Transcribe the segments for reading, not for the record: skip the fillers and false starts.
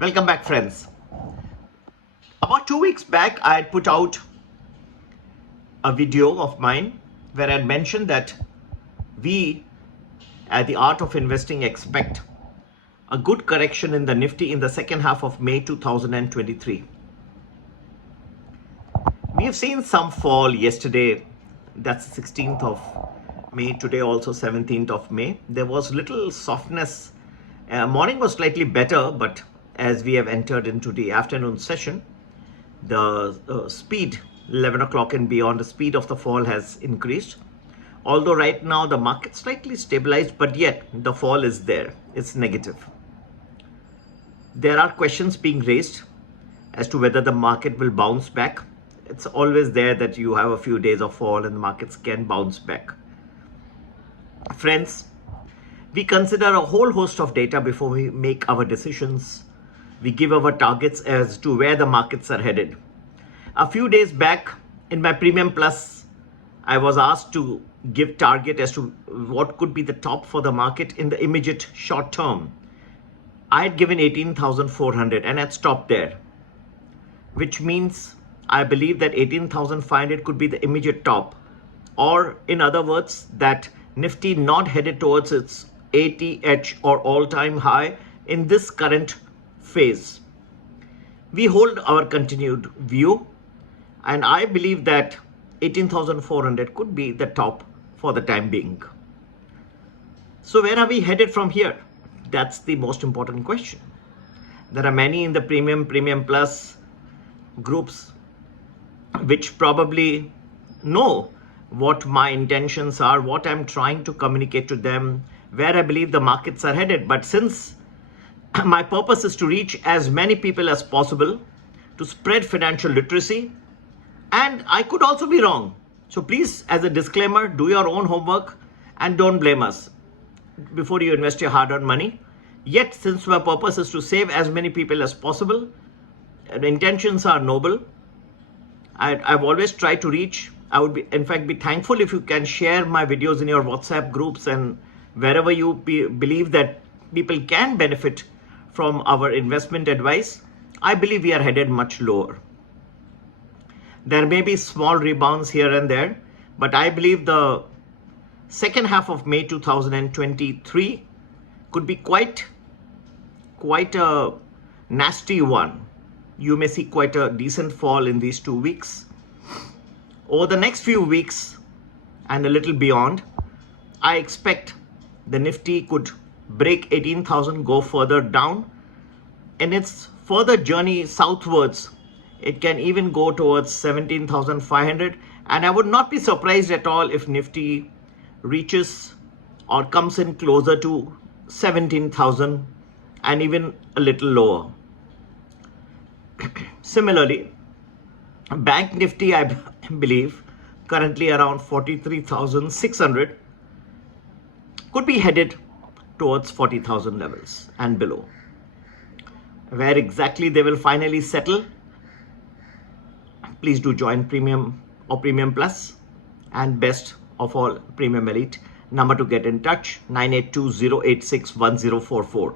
Welcome back, friends. About 2 weeks back, I had put out a video of mine where I had mentioned that we at the Art of Investing expect a good correction in the Nifty in the second half of May 2023. We have seen some fall yesterday, that's 16th of May, today also 17th of May. There was little softness. Morning was slightly better, but as we have entered into the afternoon session, the speed, 11 o'clock and beyond, the speed of the fall has increased. Although right now the market slightly stabilized, but yet the fall is there. It's negative. There are questions being raised as to whether the market will bounce back. It's always there that you have a few days of fall and the markets can bounce back. Friends, we consider a whole host of data before we make our decisions. We give our targets as to where the markets are headed. A few days back in my Premium Plus, I was asked to give target as to what could be the top for the market in the immediate short term. I had given 18,400 and had stopped there, which means I believe that 18,500 could be the immediate top, or in other words, that Nifty not headed towards its ATH or all-time high in this current phase. We hold our continued view, and I believe that 18,400 could be the top for the time being. So where are we headed from here? That's the most important question. There are many in the Premium Plus groups which probably know what my intentions are, what I'm trying to communicate to them, where I believe the markets are headed. But since my purpose is to reach as many people as possible, to spread financial literacy, and I could also be wrong. So please, as a disclaimer, do your own homework and don't blame us before you invest your hard-earned money. Yet, since my purpose is to save as many people as possible, the intentions are noble. I've always tried to reach. I would in fact be thankful if you can share my videos in your WhatsApp groups and wherever you believe that people can benefit from our investment advice. I believe we are headed much lower. There may be small rebounds here and there, but I believe the second half of May 2023 could be quite a nasty one. You may see quite a decent fall in these 2 weeks. Over the next few weeks and a little beyond, I expect the Nifty could break 18,000, go further down. In its further journey southwards, it can even go towards 17,500. And I would not be surprised at all if Nifty reaches or comes in closer to 17,000 and even a little lower. Similarly, Bank Nifty, I believe, currently around 43,600, could be headed towards 40,000 levels and below. Where exactly they will finally settle, please do join Premium or Premium Plus, and best of all, Premium Elite. Number to get in touch, 9820861044.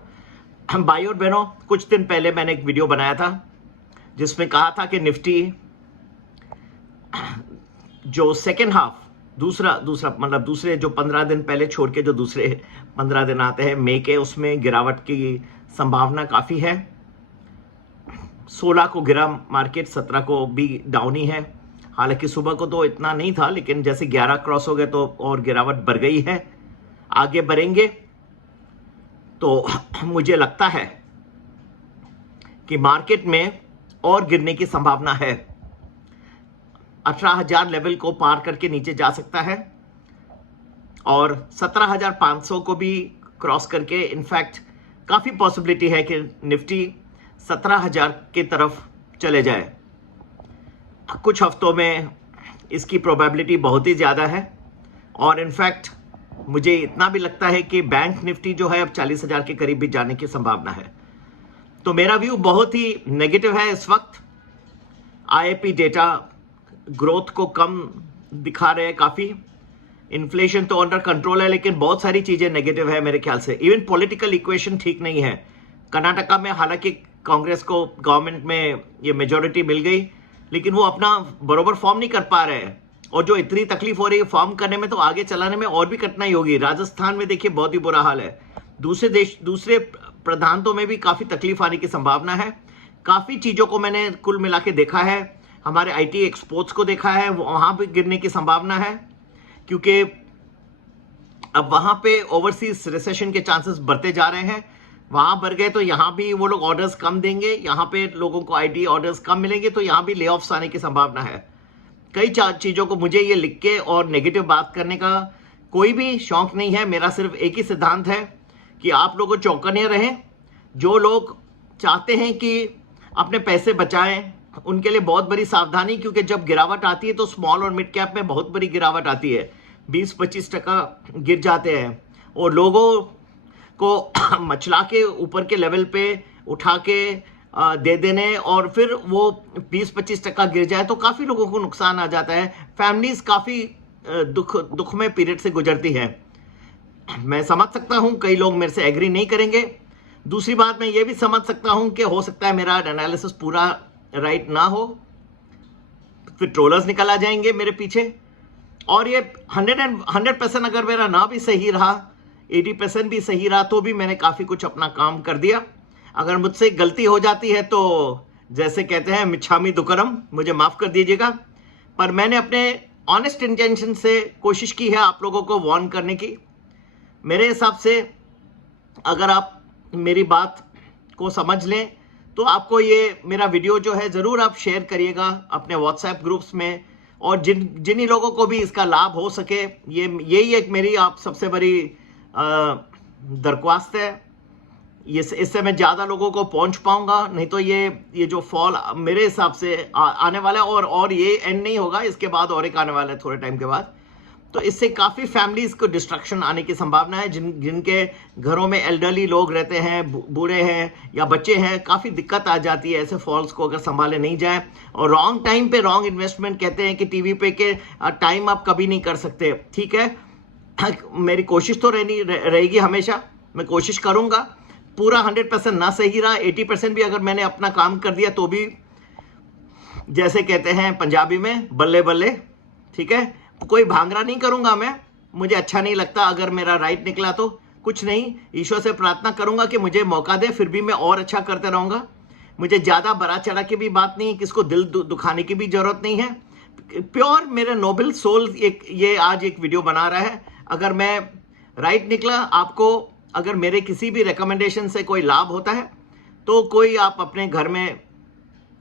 भाई और बहनों, कुछ दिन पहले मैंने एक video बनाया था जिसमें कहा था कि निफ्टी जो सेकेंड हाफ दूसरा मतलब दूसरे जो 15 दिन पहले छोड़ के जो दूसरे 15 दिन आते हैं मई के, उसमें गिरावट की संभावना काफ़ी है। 16 को गिरा मार्केट, 17 को भी डाउन ही है। हालांकि सुबह को तो इतना नहीं था, लेकिन जैसे 11 क्रॉस हो गए तो और गिरावट बढ़ गई है। आगे बढ़ेंगे तो मुझे लगता है कि मार्केट में और गिरने की संभावना है। 18,000 लेवल को पार करके नीचे जा सकता है और 17,500 को भी क्रॉस करके इनफैक्ट काफ़ी पॉसिबिलिटी है कि निफ्टी 17,000 की तरफ चले जाए। कुछ हफ्तों में इसकी प्रोबेबिलिटी बहुत ही ज़्यादा है और इनफैक्ट मुझे इतना भी लगता है कि बैंक निफ्टी जो है अब 40,000 के करीब भी जाने की संभावना है। तो मेरा व्यू बहुत ही नेगेटिव है इस वक्त। आईआईपी डेटा ग्रोथ को कम दिखा रहे हैं काफ़ी। इन्फ्लेशन तो अंडर कंट्रोल है, लेकिन बहुत सारी चीज़ें नेगेटिव है मेरे ख्याल से। इवन पॉलिटिकल इक्वेशन ठीक नहीं है। कर्नाटका में हालांकि कांग्रेस को गवर्नमेंट में ये मेजोरिटी मिल गई, लेकिन वो अपना बरोबर फॉर्म नहीं कर पा रहे हैं। और जो इतनी तकलीफ हो रही है फॉर्म करने में, तो आगे चलाने में और भी कठिनाई होगी। राजस्थान में देखिए बहुत ही बुरा हाल है। दूसरे प्रांतों में भी काफ़ी तकलीफ आने की संभावना है। काफ़ी चीज़ों को मैंने कुल मिला के देखा है। हमारे IT एक्सपोर्ट्स को देखा है, वहाँ भी गिरने की संभावना है, क्योंकि अब वहाँ पे ओवरसीज रिसेशन के चांसेस बढ़ते जा रहे हैं। वहाँ बढ़ गए तो यहाँ भी वो लोग ऑर्डर्स कम देंगे, यहाँ पे लोगों को IT ऑर्डर्स कम मिलेंगे, तो यहाँ भी ले ऑफ्स आने की संभावना है। कई चीज़ों को मुझे ये लिख के और नेगेटिव बात करने का कोई भी शौक नहीं है। मेरा सिर्फ एक ही सिद्धांत है कि आप लोगों चौकन्ने रहें। जो लोग चाहते हैं कि अपने पैसे बचाएं, उनके लिए बहुत बड़ी सावधानी, क्योंकि जब गिरावट आती है तो स्मॉल और मिड कैप में बहुत बड़ी गिरावट आती है, 20-25% गिर जाते हैं, और लोगों को मचला के ऊपर के लेवल पे उठा के दे देने और फिर वो 20-25% गिर जाए तो काफ़ी लोगों को नुकसान आ जाता है। फैमिलीज काफ़ी दुख में पीरियड से गुजरती हैं। मैं समझ सकता हूँ कई लोग मेरे से एग्री नहीं करेंगे। दूसरी बात, मैं ये भी समझ सकता हूँ कि हो सकता है मेरा एनालिसिस पूरा राइट ना हो, फिर ट्रोलर्स निकल आ जाएंगे मेरे पीछे। और ये 100% अगर मेरा ना भी सही रहा, 80% भी सही रहा, तो भी मैंने काफ़ी कुछ अपना काम कर दिया। अगर मुझसे गलती हो जाती है तो जैसे कहते हैं मिच्छामी दुक्कड़म, मुझे माफ़ कर दीजिएगा। पर मैंने अपने ऑनेस्ट इंटेंशन से कोशिश की है आप लोगों को वार्न करने की। मेरे हिसाब से अगर आप मेरी बात को समझ लें तो आपको ये मेरा वीडियो जो है ज़रूर आप शेयर करिएगा अपने व्हाट्सएप ग्रुप्स में, और जिन्हीं लोगों को भी इसका लाभ हो सके, यही एक मेरी आप सबसे बड़ी दरख्वास्त है। इससे मैं ज़्यादा लोगों को पहुंच पाऊंगा, नहीं तो ये जो फॉल मेरे हिसाब से आने वाला है, और ये एंड नहीं होगा, इसके बाद और एक आने वाला है थोड़े टाइम के बाद। तो इससे काफ़ी फैमिलीज़ को डिस्ट्रक्शन आने की संभावना है। जिनके घरों में एल्डरली लोग रहते हैं, बूढ़े हैं या बच्चे हैं, काफ़ी दिक्कत आ जाती है ऐसे फॉल्स को अगर संभाले नहीं जाए। और रॉन्ग टाइम पे रॉन्ग इन्वेस्टमेंट, कहते हैं कि टीवी पे के टाइम आप कभी नहीं कर सकते। ठीक है, मेरी कोशिश तो रहेगी हमेशा, मैं कोशिश करूँगा। पूरा 100% ना सही रहा, 80% भी अगर मैंने अपना काम कर दिया तो भी जैसे कहते हैं पंजाबी में बल्ले बल्ले। ठीक है, कोई भांगड़ा नहीं करूंगा मैं, मुझे अच्छा नहीं लगता अगर मेरा राइट निकला तो कुछ नहीं, ईश्वर से प्रार्थना करूंगा कि मुझे मौका दे, फिर भी मैं और अच्छा करते रहूंगा। मुझे ज़्यादा बड़ा चढ़ा की भी बात नहीं, किसको दिल दुखाने की भी जरूरत नहीं है। प्योर मेरे नोबल सोल ये आज एक वीडियो बना रहा है। अगर मैं राइट निकला, आपको अगर मेरे किसी भी रिकमेंडेशन से कोई लाभ होता है तो कोई आप अपने घर में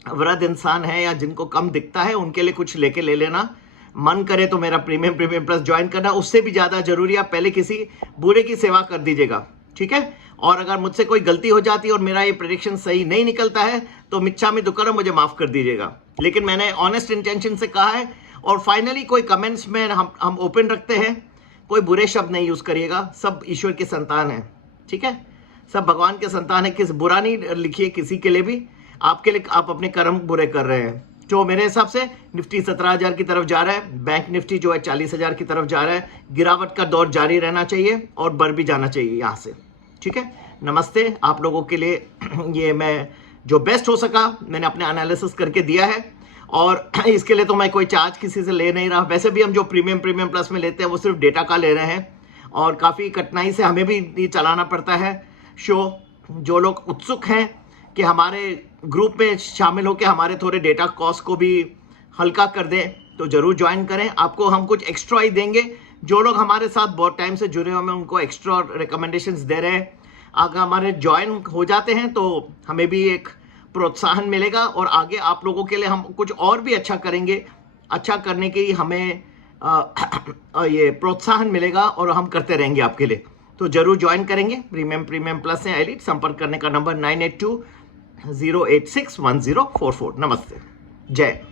वृद्ध इंसान है या जिनको कम दिखता है उनके लिए कुछ लेके ले लेना। मन करे तो मेरा प्रीमियम प्लस ज्वाइन करना, उससे भी ज़्यादा जरूरी है पहले किसी बूढ़े की सेवा कर दीजिएगा। ठीक है, और अगर मुझसे कोई गलती हो जाती है और मेरा ये प्रेडिक्शन सही नहीं निकलता है तो मिच्छामी दुक्कड़म, मुझे माफ़ कर दीजिएगा। लेकिन मैंने ऑनेस्ट इंटेंशन से कहा है। और फाइनली कोई कमेंट्स में हम ओपन रखते हैं, कोई बुरे शब्द नहीं यूज़ करिएगा। सब ईश्वर की संतान है, ठीक है, सब भगवान के संतान है। किस बुरा नहीं लिखिए किसी के लिए भी, आपके लिए आप अपने कर्म बुरे कर रहे हैं। जो मेरे हिसाब से निफ्टी 17,000 की तरफ जा रहा है, बैंक निफ्टी जो है 40,000 की तरफ जा रहा है। गिरावट का दौर जारी रहना चाहिए और बढ़ भी जाना चाहिए यहाँ से। ठीक है, नमस्ते आप लोगों के लिए। ये मैं जो बेस्ट हो सका मैंने अपने एनालिसिस करके दिया है, और इसके लिए तो मैं कोई चार्ज किसी से ले नहीं रहा। वैसे भी हम जो प्रीमियम प्लस में लेते हैं वो सिर्फ डेटा का ले रहे हैं, और काफ़ी कठिनाई से हमें भी ये चलाना पड़ता है शो। जो लोग उत्सुक हैं कि हमारे ग्रुप में शामिल होकर हमारे थोड़े डेटा कॉस्ट को भी हल्का कर दें, तो ज़रूर ज्वाइन करें। आपको हम कुछ एक्स्ट्रा ही देंगे। जो लोग हमारे साथ बहुत टाइम से जुड़े हुए हैं उनको एक्स्ट्रा रिकमेंडेशंस दे रहे हैं। अगर हमारे ज्वाइन हो जाते हैं तो हमें भी एक प्रोत्साहन मिलेगा, और आगे आप लोगों के लिए हम कुछ और भी अच्छा करेंगे। अच्छा करने की हमें ये प्रोत्साहन मिलेगा और हम करते रहेंगे आपके लिए। तो जरूर ज्वाइन करेंगे। प्रीमियम प्लस है एलिट। संपर्क करने का नंबर 9820861044। नमस्ते, जय।